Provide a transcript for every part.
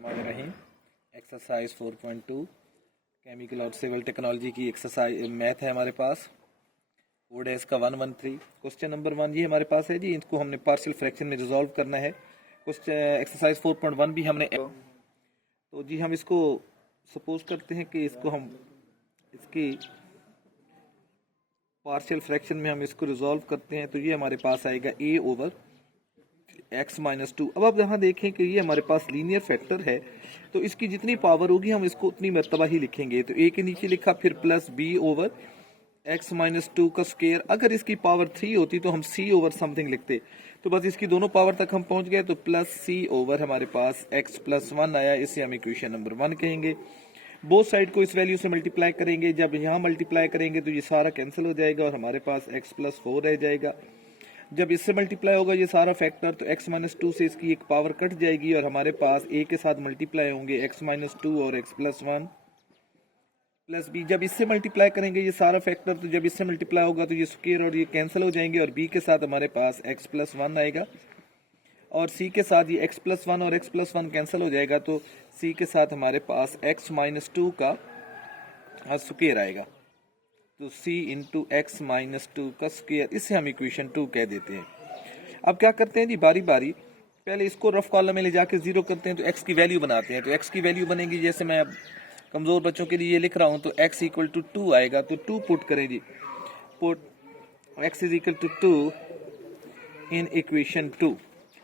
रहीम exercise 4.2 chemical और civil technology की exercise math है हमारे पास। कोड है इसका 113। क्वेश्चन नंबर 1 ये हमारे पास है जी, इसको हमने पार्शियल फ्रैक्शन में रिजॉल्व करना है। क्वेश्चन एक्सरसाइज 4.1 भी हमने तो जी हम इसको सपोज करते हैं कि इसको हम इसकी पार्शियल फ्रैक्शन में हम इसको रिजॉल्व करते हैं, तो ये हमारे पास आएगा a ओवर x-2। अब आप यहाँ देखें कि ये हमारे पास लीनियर फैक्टर है, तो इसकी जितनी पावर होगी हम इसको उतनी मरतबा ही लिखेंगे। तो a के नीचे लिखा, फिर प्लस b ओवर x-2 का स्क्वायर। अगर इसकी पावर 3 होती तो हम c ओवर समथिंग लिखते, तो बस इसकी दोनों पावर तक हम पहुंच गए, तो प्लस c ओवर हमारे पास x+1 आया। इसे हम इक्वेशन नंबर 1 कहेंगे। बोथ साइड को इस वैल्यू से मल्टीप्लाई करेंगे। जब यहाँ मल्टीप्लाई करेंगे तो ये सारा कैंसिल हो जाएगा और हमारे पास x+4 रह जाएगा। जब इससे मल्टीप्लाई होगा ये सारा फैक्टर, तो x-2 से इसकी एक पावर कट जाएगी और हमारे पास a के साथ मल्टीप्लाई होंगे x-2 और x+1 प्लस b। जब इससे मल्टीप्लाई करेंगे ये सारा फैक्टर, तो जब इससे मल्टीप्लाई होगा तो ये स्क्वायर और ये कैंसिल हो जाएंगे और b के साथ हमारे पास x+1 आएगा और c के साथ ये x+1 और x+1 कैंसिल हो जाएगा, तो c के साथ हमारे पास x-2 का स्क्वायर आएगा। तो c इंटू x-2 का स्क्वायर, इसे हम इक्वेशन 2 कह देते हैं। अब क्या करते हैं जी, बारी बारी पहले इसको रफ कॉलम में ले जाके जीरो करते हैं, तो x की वैल्यू बनाते हैं। तो x की वैल्यू बनेगी, जैसे मैं अब कमजोर बच्चों के लिए लिख रहा हूं, तो x इक्वल टू 2 आएगा। तो 2 पुट करें जी, put x is equal to 2 in equation 2।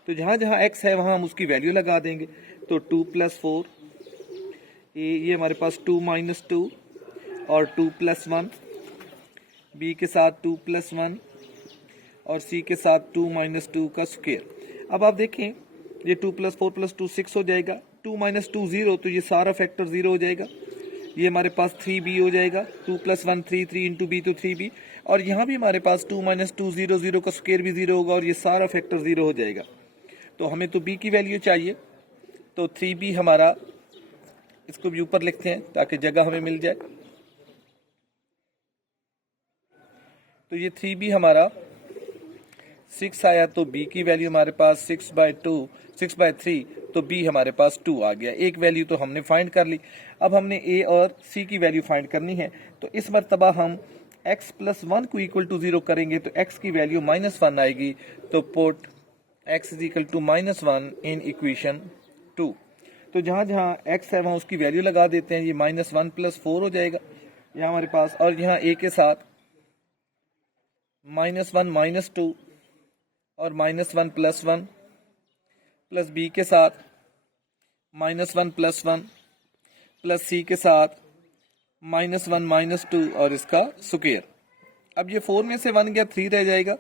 तो जहां जहां x है वहां हम उसकी वैल्यू लगा देंगे। तो 2 + 4, ये हमारे पास 2 - 2 और 2 + 1, b के साथ 2 + 1 और c के साथ 2 - 2 का स्क्वायर। अब आप देखें ये 2 + 4 + 2 6 हो जाएगा। 2 - 2 0, तो ये सारा फैक्टर 0 हो जाएगा। ये हमारे पास 3b हो जाएगा। 2 + 1 3, 3 इंटू b तो 3b। और यहाँ भी हमारे पास 2 - 2 0 0 का स्क्वायर भी 0 होगा और ये सारा फैक्टर 0 हो जाएगा। तो हमें तो b की वैल्यू चाहिए, तो 3b हमारा, इसको भी ऊपर लिखते हैं ताकि जगह हमें मिल जाए। तो ये 3b हमारा 6 आया, तो b की वैल्यू हमारे पास 6/3, तो b हमारे पास 2 आ गया। एक वैल्यू तो हमने फाइंड कर ली। अब हमने a और c की वैल्यू फाइंड करनी है, तो इस मर्तबा हम x+1 को इक्वल टू 0 करेंगे, तो x की वैल्यू -1 आएगी। तो put x is equal to -1 in equation 2। तो जहां जहां x है वहां उसकी वैल्यू लगा देते हैं। ये -1 + 4 हो जाएगा यहाँ हमारे पास, और यहाँ a के साथ -1 - 2 और -1 + 1 प्लस b के साथ -1 + 1 प्लस c के साथ -1 - 2 और इसका स्क्वायर। अब ये 4 में से 1 गया, 3 रह जाएगा।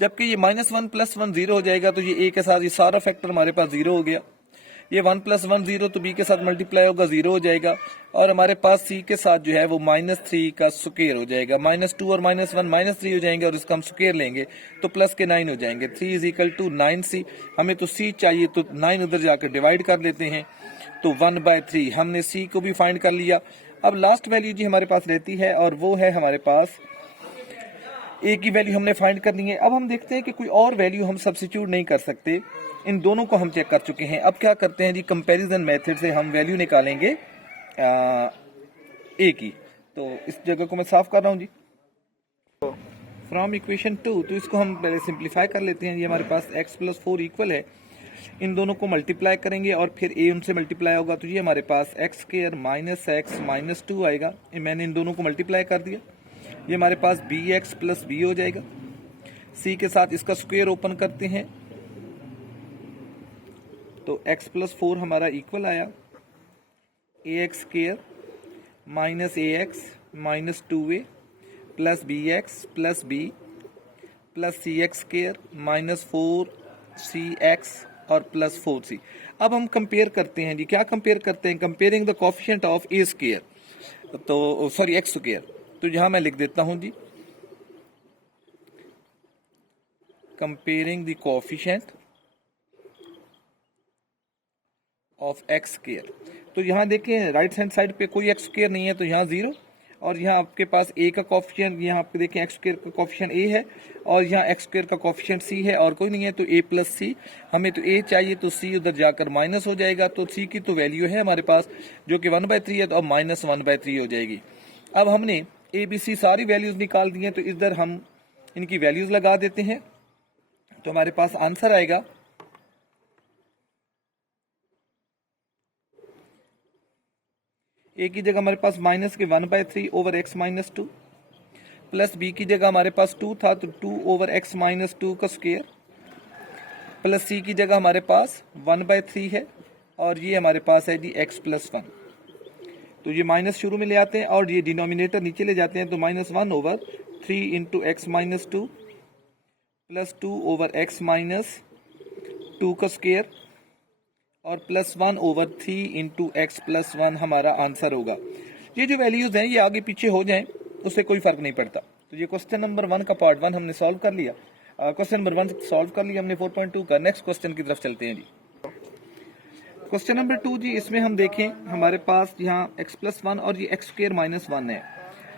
जबकि ये -1 + 1 0 हो जाएगा, तो ये a के साथ ये सारा फैक्टर हमारे पास 0 हो गया। ये 1 + 1 0, तो b के साथ मल्टीप्लाई होगा 0 हो जाएगा और हमारे पास c के साथ जो है वो -3 का स्क्वायर हो जाएगा। -2 और -1 -3 हो जाएंगे और इसका हम स्क्वायर लेंगे तो प्लस के 9 हो जाएंगे। 3 इज इक्वल टू 9c। हमें तो c चाहिए, तो 9 उधर जाकर डिवाइड कर लेते हैं, तो 1/3 हमने c को भी फाइंड कर लिया। अब लास्ट वैल्यू जी हमारे पास रहती है और वो है हमारे पास a की वैल्यू हमने फाइंड करनी है। अब हम देखते हैं कि कोई और वैल्यू हम सब्स्टिट्यूट नहीं कर सकते, इन दोनों को हम चेक कर चुके हैं। अब क्या करते हैं जी, कंपैरिजन मेथड से हम वैल्यू निकालेंगे a की। तो इस जगह को मैं साफ कर रहा हूं जी। फ्रॉम इक्वेशन 2, तो इसको हम पहले सिंप्लीफाई कर लेते हैं। ये हमारे पास x+4 इक्वल है, इन दोनों को मल्टीप्लाई करेंगे और फिर a उनसे मल्टीप्लाई होगा, तो ये हमारे पास x² - x -2 आएगा। मैंने इन दोनों को मल्टीप्लाई कर दिया। ये हमारे पास bx + b हो जाएगा। c के साथ इसका स्क्वायर ओपन करते हैं, तो x+4 हमारा इक्वल आया ax² - ax - 2a plus bx plus b plus cx² -4cx और प्लस 4c। अब हम कंपेयर करते हैं जी, क्या कंपेयर करते हैं, comparing the coefficient of a², तो सॉरी x²। तो यहां मैं लिख देता हूं जी, comparing the coefficient of x²। तो यहां देखें राइट हैंड साइड पे कोई x² नहीं है, तो यहाँ 0, और यहाँ आपके पास ए का कॉफिशिएंट, यहाँ आपके देखें एक्स स्क्वायर का कॉफिशिएंट ए है और यहाँ एक्स स्क्वायर का कॉफिशिएंट सी है और कोई नहीं है, तो ए प्लस सी। हमें तो ए चाहिए तो सी उधर जाकर माइनस हो जाएगा, तो सी की तो वैल्यू है हमारे पास जो कि 1/3 है, तो अब -1/3 हो जाएगी। अब हमने ए बी सी सारी वैल्यूज निकाल दी हैं, तो इधर हम इनकी वैल्यूज लगा देते हैं, तो हमारे पास आंसर आएगा ए की जगह हमारे पास माइनस के 1/3 over x minus 2, plus B की जगह हमारे पास 2 था तो 2 ओवर एक्स माइनस 2 का स्क्वायर, प्लस सी की जगह हमारे पास 1/3 है और ये हमारे पास है जी एक्स प्लस 1। तो ये माइनस शुरू में ले आते हैं और ये डिनोमिनेटर नीचे ले जाते हैं, तो -1/3 into x minus 2 plus 2 over x minus 2 का स्क्वायर और +1/3 इंटू एक्स प्लस 1 हमारा आंसर होगा। ये जो वैल्यूज हैं ये आगे पीछे हो जाएं उससे कोई फर्क नहीं पड़ता। तो ये क्वेश्चन नंबर 1 का पार्ट 1 हमने सॉल्व कर लिया। क्वेश्चन नंबर 1 सॉल्व कर लिया हमने 4.2 का। नेक्स्ट क्वेश्चन की तरफ चलते हैं जी। क्वेश्चन नंबर 2 जी, इसमें हम देखें हमारे पास यहाँ x प्लस 1 और ये x स्क्वायर माइनस 1 है।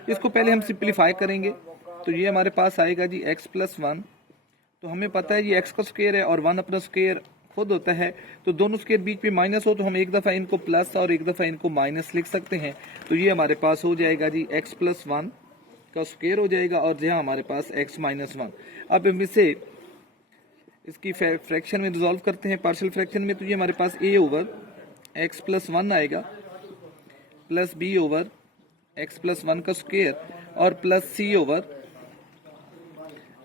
इसको पहले हम सिंप्लीफाई करेंगे, तो ये हमारे पास आएगा जी x प्लस 1। तो हमें पता है ये x का स्क्वायर है और 1 अपना स्क्वायर खुद होता है, तो दोनों स्क्वायर बीच में माइनस हो तो हम एक दफ़ा इनको प्लस और एक दफ़ा इनको माइनस लिख सकते हैं। तो ये हमारे पास हो जाएगा जी x प्लस 1 का स्क्वायर हो जाएगा और यहाँ हमारे पास x माइनस 1। अब हम इसे इसकी फ्रैक्शन में रिजॉल्व करते हैं, पार्शियल फ्रैक्शन में। तो ये हमारे पास a ओवर x प्लस 1 आएगा plus b over x plus 1 का स्क्वायर और plus c over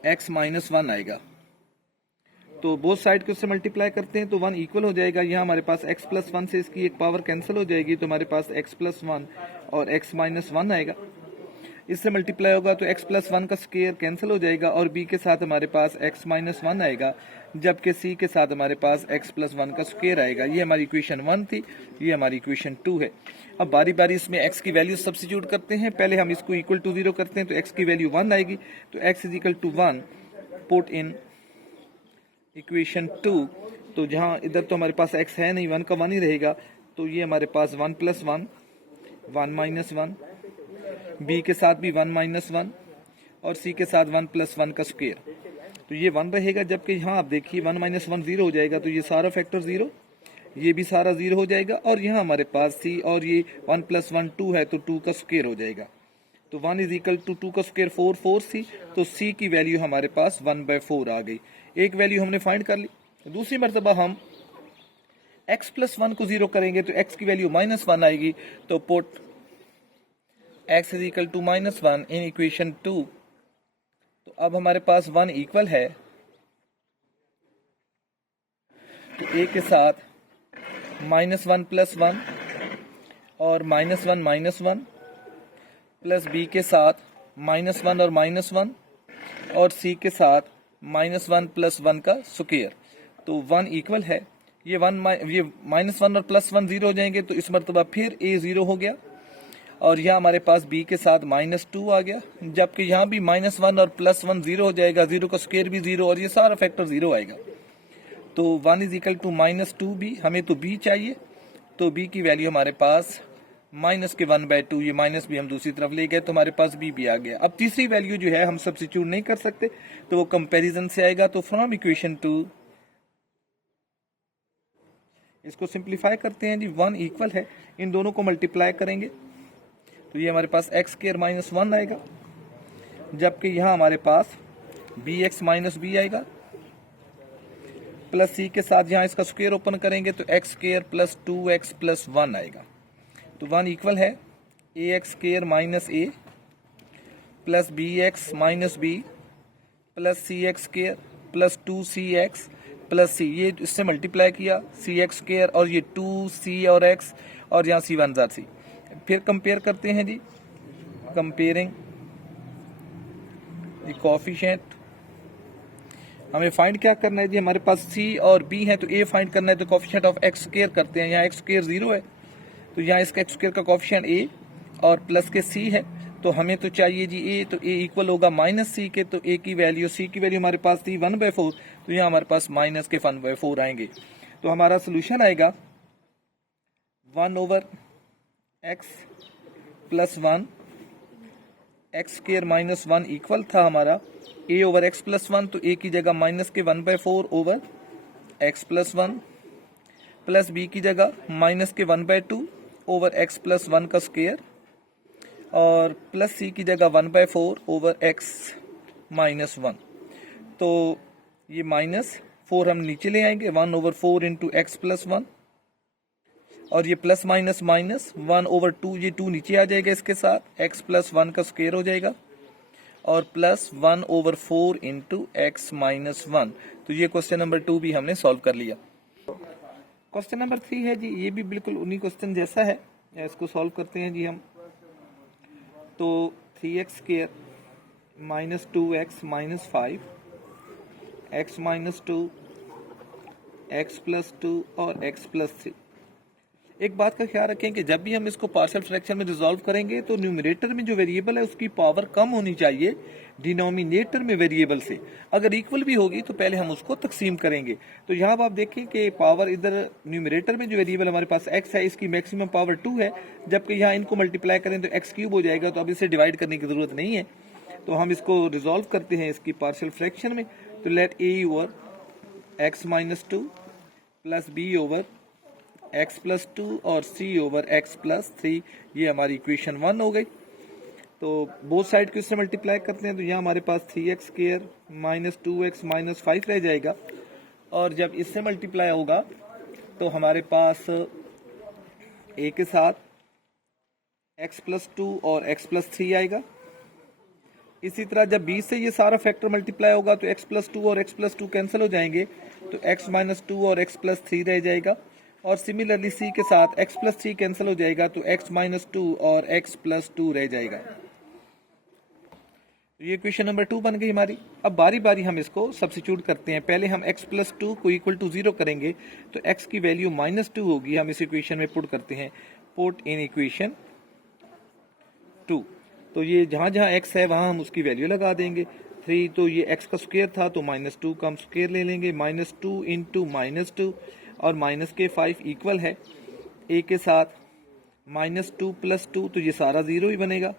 x minus 1 आएगा। तो बोथ साइड को उससे मल्टीप्लाई करते हैं तो 1 इक्वल हो जाएगा। यहाँ हमारे पास x प्लस 1 से इसकी एक पावर कैंसिल हो जाएगी, तो हमारे पास x प्लस 1 और x माइनस 1 आएगा। इससे मल्टीप्लाई होगा तो x प्लस 1 का स्क्वायर कैंसिल हो जाएगा और b के साथ हमारे पास x माइनस 1 आएगा, जबकि c के साथ हमारे पास x प्लस 1 का स्क्वायर आएगा। ये हमारी इक्वेशन 1 थी, ये हमारी इक्वेशन 2 है। अब बारी बारी इसमें x की वैल्यू सब्स्टिट्यूट करते हैं। पहले हम इसको इक्वल टू 0 करते हैं, तो x की वैल्यू 1 आएगी, तो x is equal to 1 put in equation 2। तो जहाँ इधर तो हमारे पास x है नहीं, 1 का 1 ही रहेगा, तो ये हमारे पास 1 प्लस 1 1 माइनस 1, b के साथ भी 1 माइनस 1 और c के साथ 1 प्लस 1 का स्क्वायर, तो ये 1 रहेगा। जबकि यहाँ आप देखिए 1 माइनस 1 0 हो जाएगा, तो ये सारा फैक्टर 0, ये भी सारा 0 हो जाएगा और यहाँ हमारे पास c और ये 1 प्लस 1 2 है, तो 2 का स्क्वायर हो जाएगा। तो 1 इज इक्वल टू 2 का स्क्वायर 4 तो c की वैल्यू हमारे पास 1/4 आ गई। एक वैल्यू हमने फाइंड कर ली। दूसरी मरतबा हम x प्लस 1 को 0 करेंगे तो x की वैल्यू -1 आएगी, तो put x is equal to -1 in equation 2। तो अब हमारे पास 1 इक्वल है, तो a के साथ -1 प्लस 1 और -1 प्लस b के साथ -1 और -1 और c के साथ -1 प्लस 1 का स्क्वायर, तो 1 इक्वल है। ये -1 और प्लस 1 0 हो जाएंगे, तो इस मरतबा फिर a 0 हो गया और यहाँ हमारे पास b के साथ -2 आ गया, जबकि यहाँ भी -1 और प्लस 1 0 हो जाएगा, 0 का स्क्वायर भी 0 और ये सारा फैक्टर 0 आएगा। तो 1 इज इक्वल टू -2b, हमें तो b चाहिए, तो b की वैल्यू हमारे पास -1/2, ये माइनस भी हम दूसरी तरफ ले गए तो हमारे पास b भी आ गया। अब तीसरी वैल्यू जो है हम सब्स्टिट्यूट नहीं कर सकते, तो वो कंपैरिजन से आएगा। तो फ्रॉम इक्वेशन 2 इसको सिंप्लीफाई करते हैं जी, 1 इक्वल है, इन दोनों को मल्टीप्लाई करेंगे तो ये हमारे पास x स्क्वायर -1 आएगा, जबकि यहाँ हमारे पास bx माइनस b आएगा, प्लस c के साथ यहाँ इसका स्क्वायर ओपन करेंगे तो x square plus 2x plus 1 आएगा। तो 1 इक्वल है ax square minus a plus bx minus b plus cx square plus 2cx plus c, ये इससे मल्टीप्लाई किया cx स्क्वायर और ये 2c और x और यहाँ c 1 जार c। फिर कंपेयर करते हैं जी, कंपेयरिंग द कोएफिशिएंट। हमें फाइंड क्या करना है जी, हमारे पास c और b है तो a फाइंड करना है, तो कोएफिशिएंट ऑफ x स्क्वायर करते हैं। यहाँ x स्क्वायर 0 है, तो यहाँ इसका x स्क्वायर का कोएफिशिएंट a और प्लस के c है, तो हमें तो चाहिए जी a, तो a इक्वल होगा माइनस c के, तो a की वैल्यू c की वैल्यू हमारे पास थी 1/4, तो यहाँ हमारे पास माइनस के 1/4 आएंगे। तो हमारा सोल्यूशन आएगा 1 over x plus 1 x square minus 1 equal था हमारा ए ओवर एक्स प्लस 1, तो ए की जगह माइनस के 1/4 over x plus 1 plus B की जगह माइनस के 1/2 ओवर एक्स प्लस 1 का स्क्वायर और प्लस सी की जगह 1/4 ओवर एक्स माइनस 1। तो ये -4 हम नीचे ले आएंगे, 1/4 इंटू एक्स प्लस 1 और ये प्लस माइनस माइनस 1/2, ये 2 नीचे आ जाएगा इसके साथ, एक्स प्लस 1 का स्क्वायर हो जाएगा और प्लस 1/4 इंटू एक्स माइनस 1। तो ये क्वेश्चन नंबर 2 भी हमने सॉल्व कर लिया। क्वेश्चन नंबर 3 है जी, ये भी बिल्कुल उन्हीं क्वेश्चन जैसा है, इसको सॉल्व करते हैं जी हम। तो 3x² minus 2x minus 5 x minus 2 x plus 2 और x प्लस 3। एक बात का ख्याल रखें कि जब भी हम इसको पार्शियल फ्रैक्शन में रिजॉल्व करेंगे तो न्यूमरेटर में जो वेरिएबल है उसकी पावर कम होनी चाहिए डिनोमिनेटर में वेरिएबल से। अगर इक्वल भी होगी तो पहले हम उसको तकसीम करेंगे। तो यहाँ आप देखें कि पावर इधर न्यूमरेटर में जो वेरिएबल हमारे पास x है इसकी मैक्सिमम पावर 2 है, जबकि यहाँ इनको मल्टीप्लाई करें तो x³ हो जाएगा, तो अब इसे डिवाइड करने की जरूरत नहीं है। तो हम इसको रिजॉल्व करते हैं इसकी पार्शियल फ्रैक्शन में। तो let a over x minus 2 plus b over x plus 2 और c ओवर x प्लस 3, ये हमारी इक्वेशन 1 हो गई। तो बोथ साइड को इससे मल्टीप्लाई करते हैं तो यहाँ हमारे पास 3x² माइनस 2x माइनस 5 रह जाएगा और जब इससे मल्टीप्लाई होगा तो हमारे पास a के साथ x प्लस 2 और x प्लस 3 आएगा। इसी तरह जब b से ये सारा फैक्टर मल्टीप्लाई होगा तो x प्लस 2 और x प्लस 2 कैंसिल हो जाएंगे, तो x माइनस 2 और x प्लस 3 रह जाएगा। और सिमिलरली c के साथ x प्लस 3 कैंसिल हो जाएगा तो x माइनस 2 और x प्लस 2 रह जाएगा। तो ये क्वेश्चन नंबर 2 बन गई हमारी। अब बारी बारी हम इसको सब्स्टिट्यूट करते हैं। पहले हम x प्लस 2 को इक्वल टू 0 करेंगे तो x की वैल्यू -2 होगी। हम इस इक्वेशन में पुट करते हैं, पुट इन इक्वेशन 2। तो ये जहां जहां x है वहां हम उसकी वैल्यू लगा देंगे। 3 तो ये x का स्क्वायर था तो -2 का हम स्क्वायर ले लेंगे, -2 इंटू -2 और माइनस के 5 इक्वल है a के साथ -2 प्लस 2, तो ये सारा 0 ही बनेगा।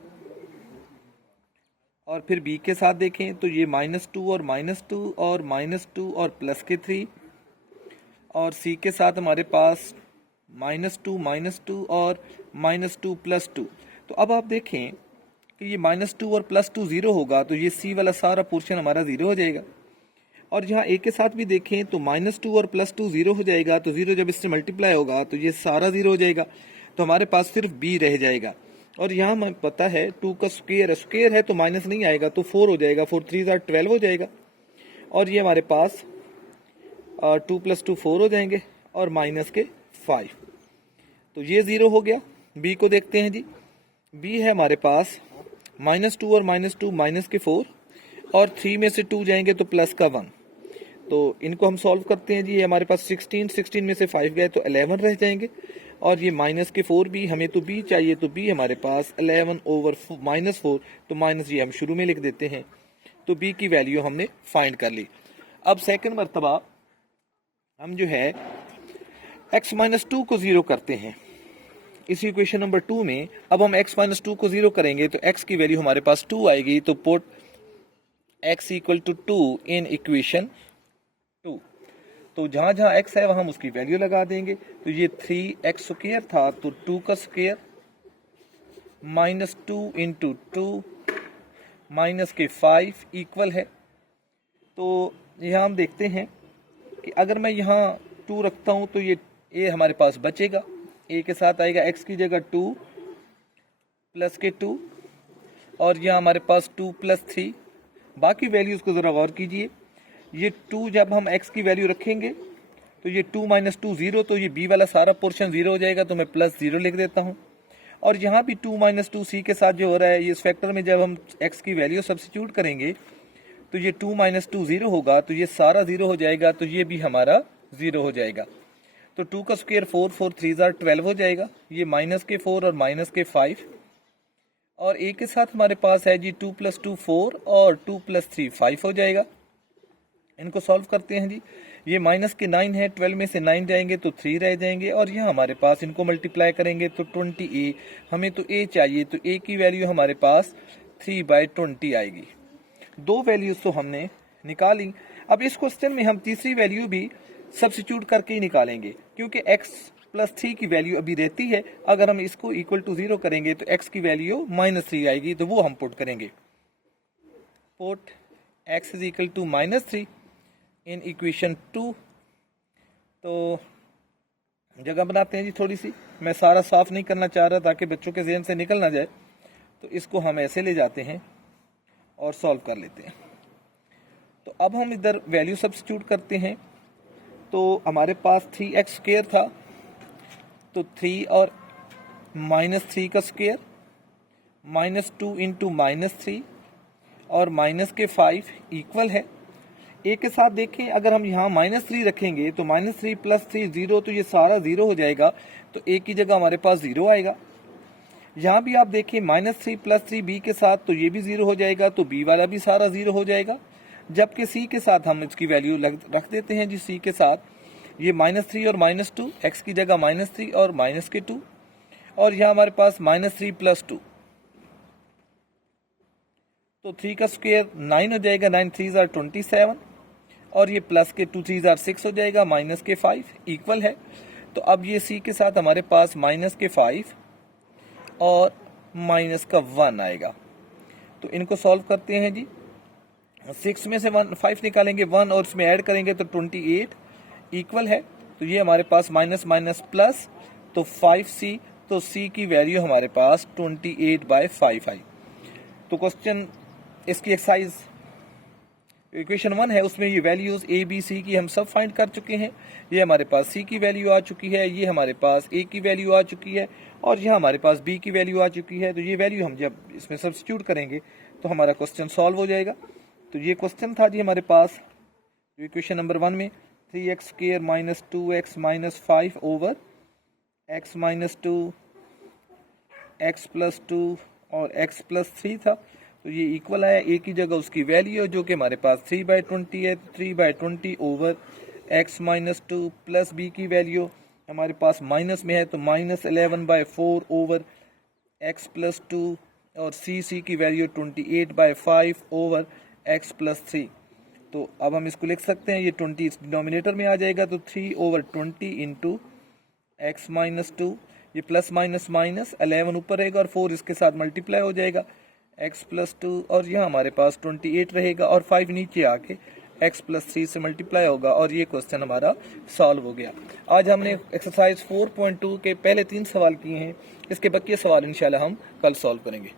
और फिर b के साथ देखें तो ये -2 और -2 और -2 और प्लस के 3 और c के साथ हमारे पास -2 और -2 प्लस 2। तो अब आप देखें कि ये -2 और प्लस 2 0 होगा तो ये c वाला सारा पोर्शन हमारा 0 हो जाएगा। और यहाँ a के साथ भी देखें तो -2 और प्लस 2 0 हो जाएगा, तो 0 जब इससे मल्टीप्लाई होगा तो ये सारा 0 हो जाएगा, तो हमारे पास सिर्फ b रह जाएगा। और यहाँ हमें पता है 2 का स्क्वायर है तो माइनस नहीं आएगा तो 4 हो जाएगा, 4 3 12 हो जाएगा। और ये हमारे पास 2 प्लस 2 4 हो जाएंगे और माइनस के 5, तो ये 0 हो गया। b को देखते हैं जी, b है हमारे पास -2 और -2 माइनस के 4 और 3 में से 2 जाएंगे तो प्लस का 1। तो इनको हम सॉल्व करते हैं जी, ये हमारे पास 16 में से 5 गए तो 11 रह जाएंगे और ये माइनस के 4 भी, हमें तो b चाहिए तो b हमारे पास 11 ओवर -4, तो माइनस ये हम शुरू में लिख देते हैं। तो b की वैल्यू हमने फाइंड कर ली। अब सेकंड मर्तबा हम जो है x माइनस 2 को 0 करते हैं इसी इक्वेशन नंबर 2 में। अब हम x माइनस 2 को 0 करेंगे तो x की वैल्यू हमारे पास 2 आएगी, तो put x equal to 2 in equation 2। तो जहां जहां x है वहां हम उसकी वैल्यू लगा देंगे। तो ये 3x स्क्वायर था तो 2 का स्क्वायर -2 इंटू 2 माइनस के 5 इक्वल है। तो यहाँ हम देखते हैं कि अगर मैं यहाँ 2 रखता हूँ तो ये a हमारे पास बचेगा, a के साथ आएगा x की जगह 2 प्लस के 2 और यहाँ हमारे पास 2 प्लस 3। बाकी वैल्यूज को ज़रा गौर कीजिए, ये 2 जब हम x की वैल्यू रखेंगे तो ये 2 माइनस 2 0, तो ये b वाला सारा पोर्शन 0 हो जाएगा, तो मैं प्लस 0 लिख देता हूँ। और यहाँ भी 2 माइनस 2 c के साथ जो हो रहा है, ये इस फैक्टर में जब हम x की वैल्यू सब्स्टिट्यूट करेंगे तो ये 2 माइनस 2 0 होगा, तो ये सारा 0 हो जाएगा, तो ये भी हमारा 0 हो जाएगा। तो 2 का स्क्वायर 4 4 3 12 हो जाएगा, ये माइनस के 4 और माइनस के 5 और a के साथ हमारे पास है जी 2 प्लस 2 4 और 2 प्लस 3 5 हो जाएगा। इनको सॉल्व करते हैं जी, ये माइनस के 9 है, 12 में से 9 जाएंगे तो 3 रह जाएंगे और यहाँ हमारे पास इनको मल्टीप्लाई करेंगे तो 20a, हमें तो a चाहिए, तो a की वैल्यू हमारे पास 3/20 आएगी। दो वैल्यूज तो हमने निकाली। अब इस क्वेश्चन में हम तीसरी वैल्यू भी सब्स्टिट्यूट करके ही निकालेंगे, क्योंकि x + 3 की वैल्यू अभी रहती है। अगर हम इसको इक्वल टू 0 करेंगे तो x की वैल्यू -3 आएगी, तो वो हम पुट करेंगे। Put x is equal to -3 in equation 2। तो जगह बनाते हैं जी थोड़ी सी, मैं सारा साफ नहीं करना चाह रहा ताकि बच्चों के जहन से निकल ना जाए। तो इसको हम ऐसे ले जाते हैं और सॉल्व कर लेते हैं। तो अब हम इधर वैल्यू सब्स्टिट्यूट करते हैं। तो हमारे पास 3x² था, तो 3 और -3 का स्क्वायर, -2 इंटू -3 और -5 इक्वल है। एक के साथ देखें, अगर हम यहाँ -3 रखेंगे तो -3 + 3 0, तो ये सारा 0 हो जाएगा, तो a की जगह हमारे पास 0 आएगा। यहाँ भी आप देखें -3 + 3 b के साथ, तो ये भी 0 हो जाएगा, तो b वाला भी सारा 0 हो जाएगा। जबकि c के साथ हम इसकी वैल्यू रख देते हैं जी। c के साथ ये -3 और -2, x की जगह -3 और -2, और यहाँ हमारे पास -3 + 2, तो 3 का स्क्वायर 9 हो जाएगा, 9 3 = 27, और ये प्लस के 2 3 = 6 हो जाएगा, -5 इक्वल है। तो अब ये c के साथ हमारे पास -5 और -1 आएगा। तो इनको सॉल्व करते हैं जी। 6 में से 5 निकालेंगे 1 और उसमें ऐड करेंगे तो 28 इक्वल है। तो ये हमारे पास माइनस प्लस, तो 5c, तो c की वैल्यू हमारे पास 28/5 आई। तो क्वेश्चन इसकी एक्सरसाइज इक्वेशन 1 है, उसमें ये वैल्यूज a b c की हम सब फाइंड कर चुके हैं। ये हमारे पास c की वैल्यू आ चुकी है, ये हमारे पास a की वैल्यू आ चुकी है, और यहाँ हमारे पास b की वैल्यू आ चुकी है। तो ये वैल्यू हम जब इसमें सब्स्टिट्यूट करेंगे तो हमारा क्वेश्चन सॉल्व हो जाएगा। तो ये क्वेश्चन था जी हमारे पास इक्वेशन नंबर 1 में 3x² - 2x - 5 over x - 2 x + 2 और x + 3 था। तो ये इक्वल आया, a की जगह उसकी वैल्यू जो कि हमारे पास 3/20 है, 3/20 ओवर x - 2 प्लस b की वैल्यू हमारे पास माइनस में है, तो -11/4 ओवर x + 2, और c की वैल्यू 28/5 ओवर x + 3। तो अब हम इसको लिख सकते हैं, ये 20 डिनोमिनेटर में आ जाएगा, तो 3/20 इंटू x - 2, ये प्लस माइनस माइनस 11 ऊपर रहेगा और 4 इसके साथ मल्टीप्लाई हो जाएगा, x + 2, और यहाँ हमारे पास 28 रहेगा, और 5 नीचे आके x + 3 से मल्टीप्लाई होगा, और ये क्वेश्चन हमारा सॉल्व हो गया। आज हमने एक्सरसाइज 4.2 के पहले 3 सवाल किए हैं, इसके बाकी सवाल इंशाल्लाह हम कल सॉल्व करेंगे।